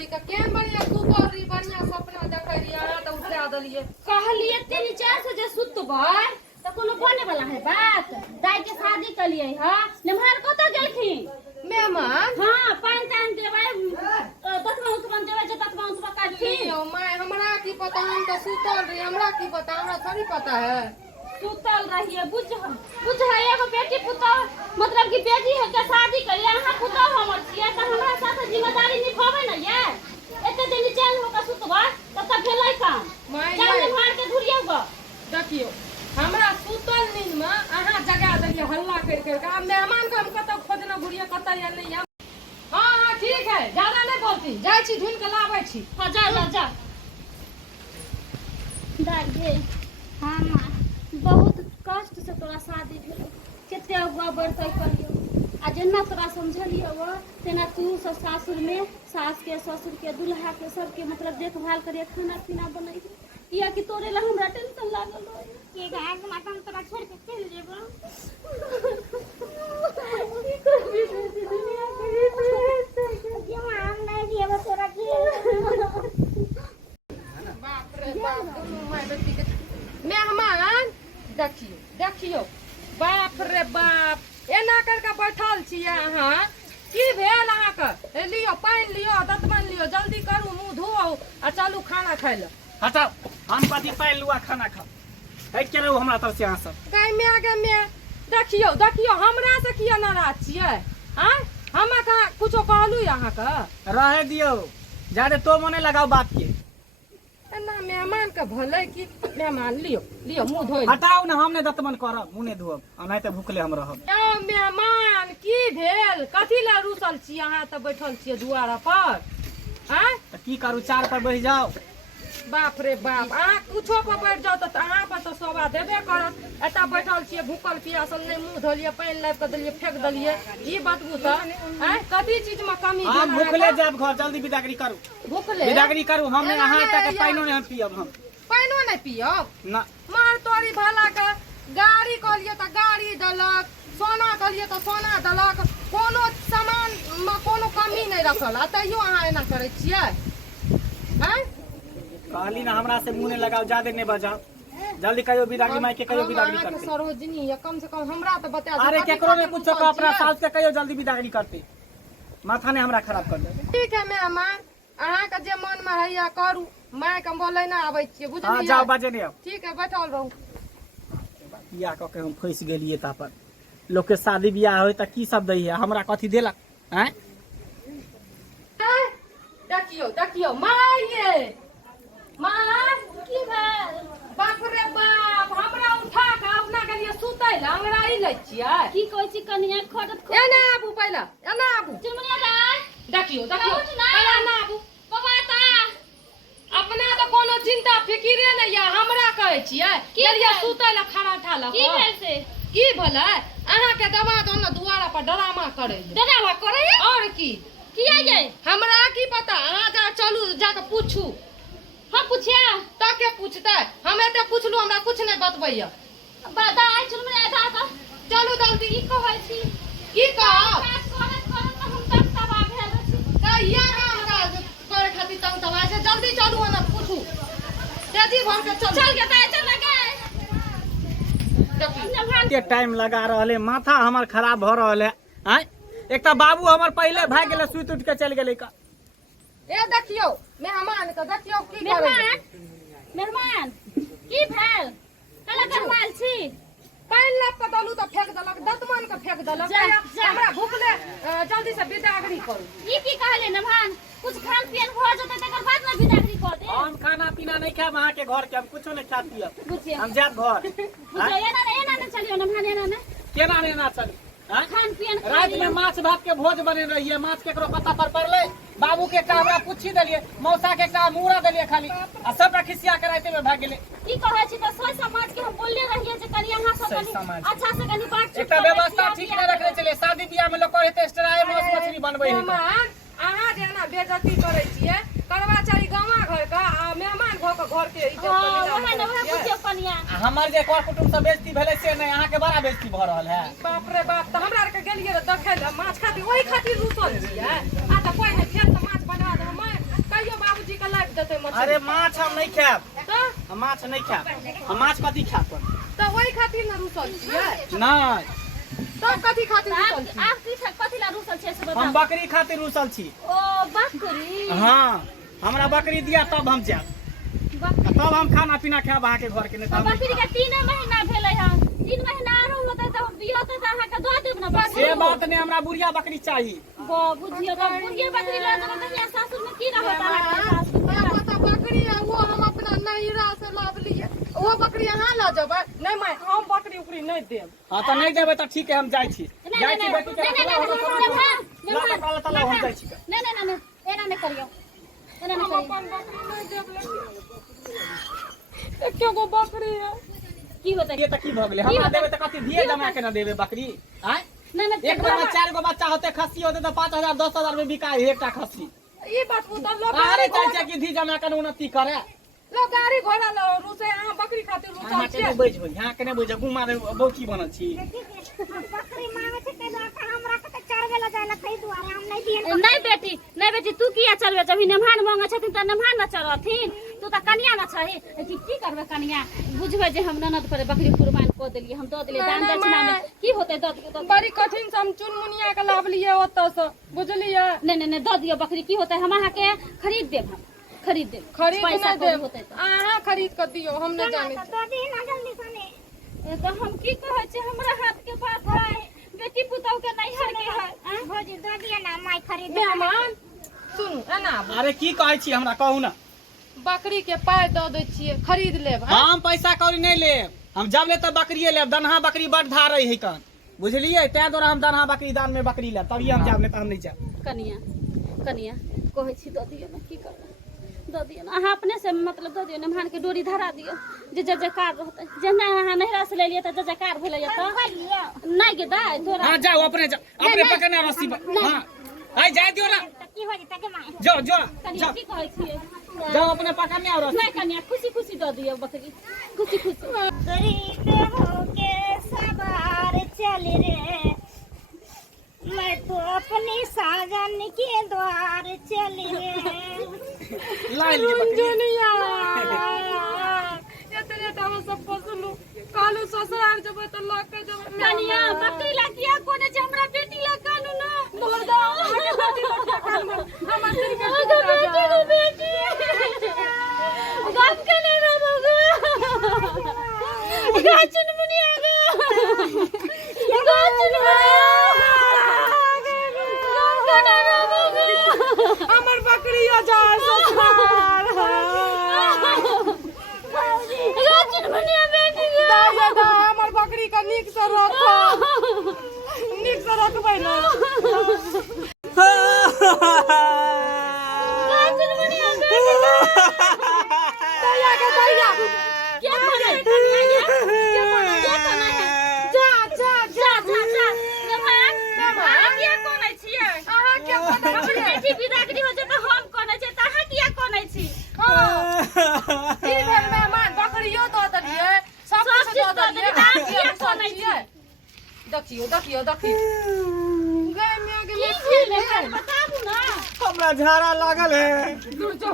तोरी का केन बढ़िया सुपर री बढ़िया सपना देखै री आ त उठा देलिए कहलिए 3-4 से जे सुतबै त कोनो बने वाला है बात। दाई के शादी कलिए ह निमहार कत गेलखिन मेहमान। हां पान तान देबै दतमा उतमा देबै जे दतमा उतमा काटथिन। ओ माय हमरा की पता, हम तो सुतल री, हमरा की पता, हमरा थोड़ी पता है। सुतल रहिए बुझ एगो बेटी पुतौ मतलब कि बेटी है के शादी करिए अहाँ पुतौ हमर छियै त हमरा साथ जिम्मेदारी निभाबै न ये। एते दिन चैन होकर सुतबै तब तक भेलै काम। माय चल निमहार के धुरियौ ग। देखियो हमरा सुतल नींद में अहाँ जगा देलिए हल्ला कर कर। आ मेहमान के हम कत खोजना बुढ़िया कत या नहीं हम। हां हां ठीक है, ज्यादा नहीं बोलती, जाय छी ढूंढ के लाबै छी। हां जा दाई गे। हां मां बहुत कष्ट से तोरा शादी भेल, कते अगुआ बढ़तै कहियो। आ जेना तोरा समझलियो वो तेना तू सब सासुर में सास के ससुर के दुल्हा के सबके मतलब देखभाल करिए, खाना पीना बनाई। या कि तोरे ला हमरा टेंशन लागल रहे के गाय के माथा में तोरा छोड़ के चल जेबो। की करबी दुनिया के जे हम नहीं दिएबो तोरा के। बाप रे बाप, दुनू माय बेटी के मेहमान। देखियो बाप रे बाप, एना करके बैठल छियै अहाँ। की भेल अहाँ के? लियो पानि लियो, दतमन लियो, जल्दी करू, मुंह धोओ आ चलू खाना खाय ले। हटाओ, हम कथी पानि लुआ खाना खाओ है के रहू हमरा तरफ से अहाँ सब। गे मैं देखियो हमरा से किया नाराज छियै? हां हम कहाँ कुछो कहलू अहाँ के? रहे दियो, ज्यादा तो मने लगाओ बात के। ना मेहमान के भले की मेहमान लियो मुंह धोइ। हटाओ ना, हम ने दतमन करब, मुंह ने धोब, नहीं तो भूखले हम रहब। मेहमान की भेल? कथी ला रुसल छी अहाँ? त बैठल छियै दुआरा पर। हैं तो की करू, चार पर बैठ जाओ। बाप रे बाप, अहाँ कुछो पर बैठ जाओ त अहाँ पर तो शोभा देबे करत। एता बैठल छियै भूखल पियासल, नहीं मुंह धोलिए, पानि लाबि के देलिए, फेंक देलिए। ई बतबू त हैं कथी चीज में कमी है? हम भूखले जाब घर, जल्दी विदागरी करू। भूखले विदागरी करू, हम ने अहाँ तक पाइनो नहीं पियब हम। पाइनो नहीं पियब? ना मार तोरी भला के गाड़ी कहलिए त गाड़ी दलक, सोना कहलिए त सोना दलक, कोनो सामान में कोनो कमी नहीं रखल। आ तैयो अहाँ एना करे छियै? हैं कहली ना हमरा से मुंह ने लगाओ, ज्यादा नहीं बजाओ। जल्दी कहियो विदागरी, माई के कहियो विदागरी अहाँ के करते। सरोजनी या कम से कम हमरा त बता दे। अरे केकरो ने कुछ को अपना सास के कहियो जल्दी विदागरी करते, माथा ने हमरा खराब कर दे। ठीक है मेहमान, अहाँ के जे मन में हैया करू। माय के बोले ना आबै छियै, हां बुझलियै? जाओ, बाजे नहीं आओ। ठीक है, बैठल रहू। बियाह क के हम फंस गेलिए ता पर। लोग के शादी बियाह होय त की सब दै है, हमरा कथी देलक हैं? देखियो माय माय की भेल? बाप रे बाप, हमरा उठा के अपना के लिए सुतै ले अंगड़ाई लै छियै। की कहै छी कनिया खटत एना आबू पहिले, एना आबू। चिमनिया दाई देखियो उठ ना। एना आबू। बाबा ता अपना तो कोनो चिंता फिकिरे नहीं है, हमरा कहै छियै की के लिए भेल? सुतै ले खड़ा ठाला। की भेल से? की भेलै? अहाँ के दमाद ओना दुआरा पर डरामा करै ले। डरावा करे और की किया ये? हमरा की पता? अहाँ जा चलू, जाके पूछू। हम पूछिया त के पूछतै? हम एते पूछलू, हमरा कुछ नहीं बतबैया। बादा आई चिमनिया दा का चलू जल्दी। की कहै छी? की कहब? काज करत हम तक तबाह भेल छी। कहिया काम काज करे खातिर तंग तबाह छै? जल्दी चलू ना, पूछू। तेजी भर के चल। चल के दाई चल लगे। के टाइम लगा रहले, माथा हमर खराब भ रहल है। हैं एक त बाबू हमर पहले भाग गेले, सुत उठ के चल गेले का। ए देखियो मेहमान के देखियो की करे। मेहमान की भेल? कला करवाल छी? पानि लाब के दलू त फेंक देलक, दतमन के फेंक देलक। जा। हमरा भूखले जल्दी से विदागरी करू। ई की कहले मेहमान? कुछ खान पियन भ जते तकर बाद ना विदागरी कर दे। हम खाना पीना नहीं खाब अहाँ के घर के, हम कुछो नहीं खा पियब। बुझिए हम जाब घर। बुझिए एना ना चलियो ना भाने ना केना ने ना चली? हैं खान पियन रात में माछ भात के भोज बने रही है, माछ केकरो पता पर पड़ले। बाबू के का हमरा पूछी देलिए, मौसा के का मुड़ा देलिए खाली, आ सब खिसिया के राते में भाग गेले। की कहै छी त सोई समाज के हम बोलले रहिए जे कनी यहां से सोई कनी समाज। अच्छा से कनी बात एक व्यवस्था ठीक नहीं रखले चले। शादी बियाह में लोग कहते एक्स्ट्रा मांस मछली बनबै है। मेहमान अहाँ जे ना बेइज्जती करे छियै, करवा चाही गामा घर का, आ मेहमान घर के इज्जत ओहे न ओहे करना। पूछियो कनिया। हमर जे कर कुटुंब से बेइज्जती भेले से नहीं, अहाँ के बड़ा बेइज्जती भ रहल है। बाप रे बाप, त हमरा आर के गेलियै रे देखै ले माछ खातिर, ओही खातिर रुसल छियै। आ त कोई नहीं, फेर त माछ बनवा दे। देते मछली। अरे माछ हम नहीं खाएब, तो हम माछ नहीं खाएब, हम माछ कथी खाएब? तो वही खातिर ना रुसल छियै। नहीं, तब कथी खातिर रुसल छी? आप कथी ला रूसल छे से हम बताओ। बकरी खातिर रुसल छी। ओ बकरी। हाँ, हमरा बकरी दिया तब हम जाएब, बकरी तब हम खाना पीना खाएब अहाँ के घर के। नहीं तो हम नहीं बकरी के 3 महीना भेलै हन, 3 महीना आरो होतै त बियाह त अहाँ के दऽ देब ना खाएब। बकरी। से बात नहीं, हमरा बुढ़िया बकरी चाहिए। बुझियो त बुढ़िए बकरी ला देब त सासुर में की रहत अहाँ के सासुर में? हमरा पता बकरी है वो हम अपना नैरा से लाभ लिए। वो बकरी यहाँ ला जबै। नहीं मैं हम बकरी उकरी नहीं देब। हाँ तो नहीं देबै तो ठीक है, हम जाइ छी। जाइ छी बेटी के नहीं हम जाइ छी। एना नहीं करियो, एना नहीं हम करियो। अपन बकरी नहीं देब लेकिन एके गो बकरी है। की होतै? ये तो की भ गेलै? हमरा देबै तो कथी दिए जमा के ना देबै बकरी? आय एक बेर में 4 गो बच्चा होते, खस्सी होते तो 5000 10,000 में बिकाय एकटा खस्सी। ये बात वो तो लोग अरे चाचा की धी जमा कर उन्नति करे। लोग गाड़ी घोड़ा लो रुसे यहाँ बकरी खातिर रुसल अहाँ के छियै। नहीं बैज होई, यहाँ के नहीं बैज गुमा रे बौकी बनल छी। बकरी मांगे छै कई दुआ हमरा के त चरबे ला जाय ला कई दुआ हम नहीं दिए। नहीं बेटी तू किया चलबे? जब नमहान मांगे छथिन त नमहान न चरथिन। तू त कनिया न छही की करबे? कनिया बुझबे जे हम ननद पर बकरी कुर्बान क देलिए, हम दऽ देलिए दान दक्षिणा में। की होतै? दऽ दियो। बड़ी कठिन से हम चुनमुनिया के लाभ लिए ओतऽ से बुझलियै। नहीं दऽ दियो बकरी। की होतै? हम अहाँ के खरीद देब, हम खरीद देब। खरीद पैसा नहीं कौड़ी देब, होतै त। अहाँ खरीद कर दियो, हम नहीं जाने छी। तो दी ना जल्दी सने। तो हम की कहै छै, हमरा हाथ के बात है, बेटी पुतौ के नहीं हर के है। भौजी दऽ दिए ना माय खरीद। मेहमान सुनू एना अरे की कहै छी हमरा कहू ना। बकरी के पाय दऽ दै छियै, खरीद लेब। हम पैसा कौड़ी नहीं लेब, हम जब ले तो बकरिए लेब। दनहा बकरी बड़ धारै है कन, बुझलिए? तै द्वारा हम दनहा बकरी दान में बकरी लेब, तभी हम जाब, नहीं तो हम नहीं जाब। कनिया कहै छी दऽ दियो ना, की करबै? दऽ दियो ना अहाँ अपने से, मतलब दऽ दियो ना। नमहान के डोरी धरा दियो जे जजकार रहतै। जेना अहाँ नहिरा से लेलिए त जजकार भेलै त नहीं गे दाय तोरा। हाँ जाओ, अपने जाओ, अपने पकड़ना रस्सी। हाँ आई जाए दियो ना, की हो जता के माय। जाओ जाओ कनिया जाओ की कहै छियै? जाओ, अपने पकड़ने आओ रस्सी। नहीं कनिया खुशी दऽ दियो बकरी, खुशी। गरीब होके सवार चल रे, मैं तो अपनी साजन के द्वार चल रे। ला लिए बकरी। दुनिया एतने त हम सब पसलू कालू ससुराल जब त लक के जब कनिया बकरी ला किया कोने जे हमरा बेटी ला कानू ना मोर दा आगे बेटी लक कान में हमर दिल के बेटी को बेटी गम के ले रो बगो गाचन मुनिया गे गाचन हमर बकरी आ जा ससुराल। गाचन मुनिया बेटी गे दादा हमर बकरी का नीक से रखो, नीक से रखबै ना। गाचन मुनिया बेटी दया के दया क्या करे? कनिया क्या करे? जा नमहान किया कोनै छियै? अहाँ के कोन हमर बेटी बिदागरी हो जेतै हम कोनै छै त अहाँ किया कोनै छी? की भेल मेहमान? बकरियो दऽ देलियै, सब कुछ दऽ देलियै, अहाँ किया कोनै छियै? देखियो गै मैं की भेल है बताबू ना। हमरा झाड़ा लागल है। दूर जो